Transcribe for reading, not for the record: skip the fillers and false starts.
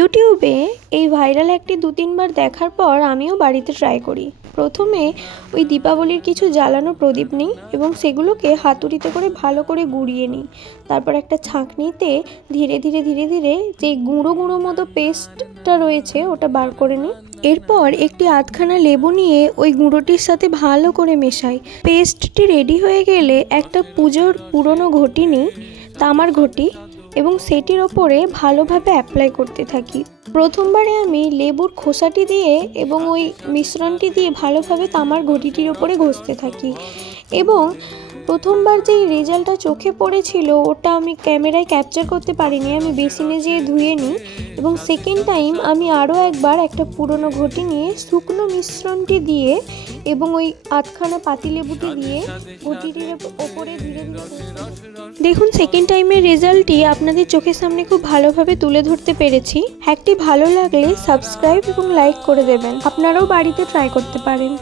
ইউটিউবে এই ভাইরাল একটি 2-3 বার দেখার পর আমিও বাড়িতে ট্রাই করি। প্রথমে ওই দীপাবলির কিছু জ্বালানো প্রদীপ নিই এবং সেগুলোকে হাতুড়িতে করে ভালো করে গুঁড়িয়ে নিই। তারপর একটা ছাঁকনিতে ধীরে ধীরে ধীরে ধীরে যে গুঁড়ো গুঁড়ো মতো পেস্টটা রয়েছে ওটা বার করে নিই। এরপর একটি আধখানা লেবু নিয়ে ওই গুঁড়োটির সাথে ভালো করে মেশাই। পেস্টটি রেডি হয়ে গেলে একটা পুজোর পুরনো ঘটি নিই, তামার ঘটি, এবং সেটির ওপরে ভালোভাবে অ্যাপ্লাই করতে থাকি। প্রথমবারে আমি লেবুর খোসাটি দিয়ে এবং ওই মিশ্রণটি দিয়ে ভালোভাবে তামার ঘটিটির ওপরে ঘষতে থাকি এবং প্রথমবার যেই রেজাল্টটা চোখে পড়েছিল ওটা আমি ক্যামেরায় ক্যাপচার করতে পারিনি, আমি বেসিনে যেয়ে ধুয়ে নিই এবং সেকেন্ড টাইম আমি আরও একবার একটা পুরনো ঘটি নিয়ে শুকনো মিশ্রণটি দিয়ে এবং ওই আধখানা পাতিলেবুটি দিয়ে ঘটিটির ওপরে ধীরে ধীরে দেখুন সেকেন্ড টাইমের রেজাল্টটি আপনাদের চোখের সামনে খুব ভালোভাবে তুলে ধরতে পেরেছি। হ্যাকটি ভালো লাগলে সাবস্ক্রাইব এবং লাইক করে দেবেন। আপনারাও বাড়িতে ট্রাই করতে পারেন।